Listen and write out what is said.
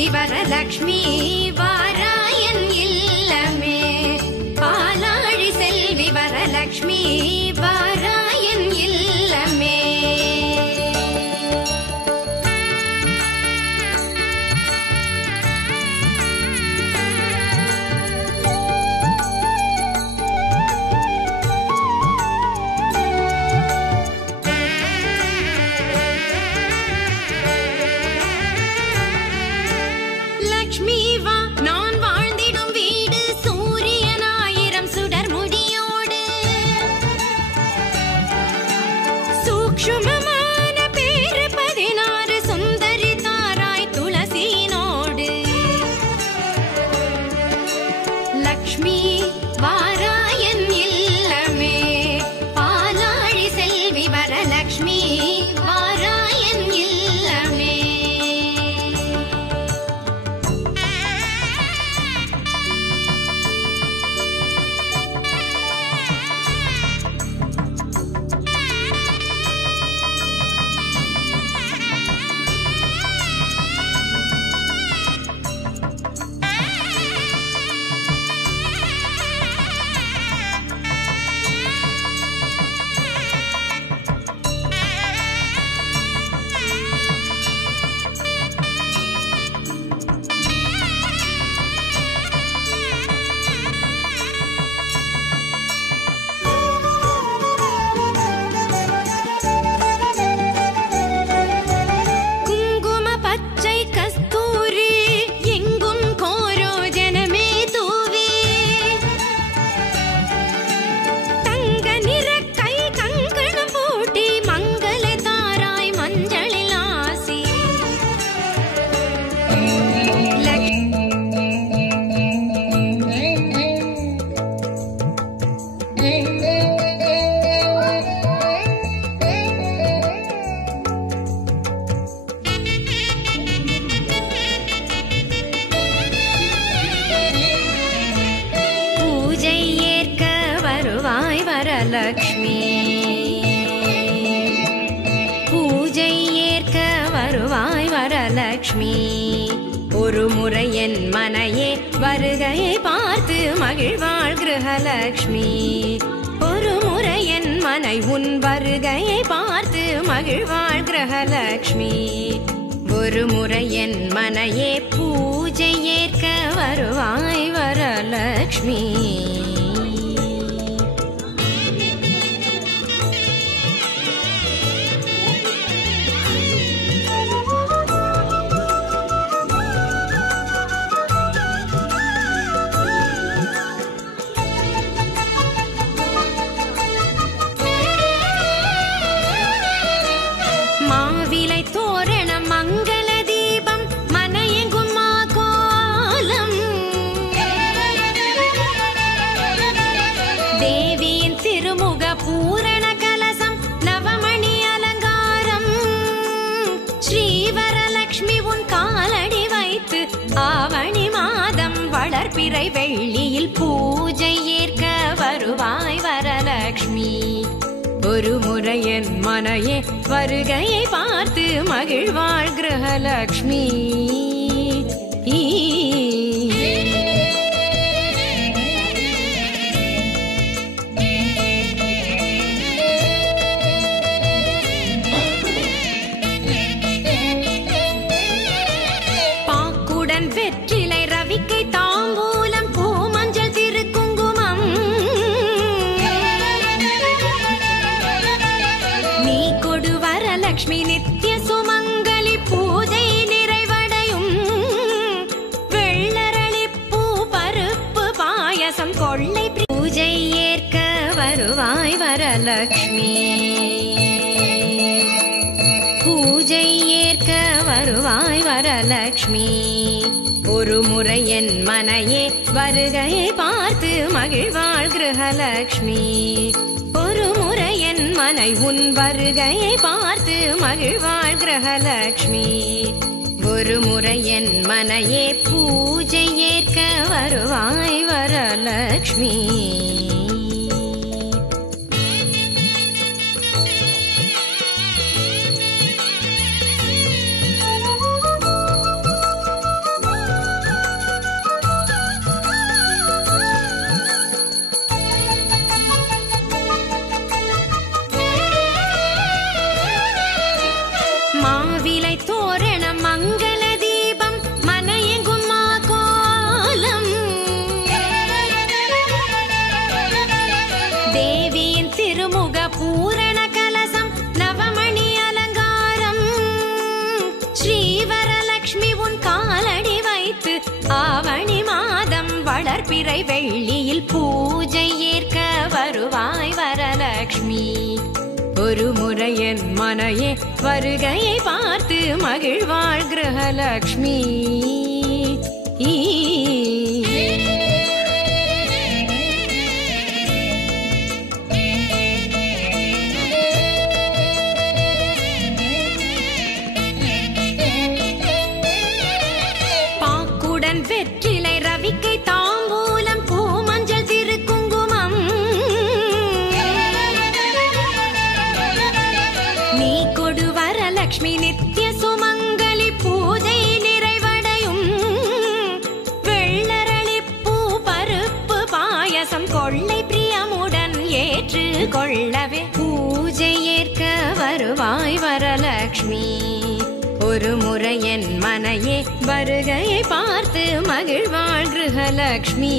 செல்வி வரலக்ஷ்மி வாராயன் இல்லமே. பாலாழி செல்வி வரலக்ஷ்மி வாராயன் இல்லமே. வரலக்ஷ்மி பூஜை ஏற்க வருவாய் வரலக்ஷ்மி. ஒரு முறை என் மனையே வருகையை பார்த்து மகிழ்வாள் கிரகலக்ஷ்மி. ஒரு முறை என் மனை உன் வருகையை பார்த்து மகிழ்வாள் கிரகலக்ஷ்மி. ஒரு முறை என் மனையே பூஜை ஏற்க வருவாய் வரலக்ஷ்மி. ஆவணி மாதம் வளர்பிறை வெள்ளியில் பூஜை ஏற்க வருவாய் வரலக்ஷ்மி. ஒரு முறை என் மனையே வருகையை பார்த்து மகிழ்வாள் கிரகலக்ஷ்மி. வெற்றிலை ரவிக்கை தாம்பூலம் பூமஞ்சள் திருக்குங்குமம் நீ கொடு வரலக்ஷ்மி. நித்திய சுமங்கலி பூஜை நிறைவடையும். வெள்ளரளி பூ பருப்பு பாயசம் கொள்ளை பூஜை ஏற்க வருவாய் வரலக்ஷ்மி. பூஜை ஏற்க வருவாய் வரலக்ஷ்மி. ஒரு முறை என் மனையே வருகையை பார்த்து மகிழ்வாள் கிரகலக்ஷ்மி. ஒரு முறை என் மனை உன் வருகையை பார்த்து மகிழ்வாள் கிரகலக்ஷ்மி. ஒரு முறை என் மனையே பூஜை ஏற்க வருவாய் வரலக்ஷ்மி. பிறை வெள்ளியில் பூஜை ஏற்க வருவாய் வரலக்ஷ்மி. ஒரு முறை என் மனையே வருகையை பார்த்து மகிழ்வாள் கிரகலக்ஷ்மி. பாக்குடன் வெற்றிலை ரவிக்கை தாம்பூலம் பூமஞ்சள் திருக்குங்குமம் நீ கொடு வரலக்ஷ்மி. நித்திய சுமங்கலி பூஜை நிறைவடையும். வெள்ளரளிப்பூ பருப்பு பாயசம் கொள்ளை பிரியமுடன் ஏற்று கொள்ளவே பூஜை ஏற்க வருவாய் வரலக்ஷ்மி. ஒரு முறை என் மனையே வருகையை பார்த்து மகிழ்வாள் கிரகலக்ஷ்மி.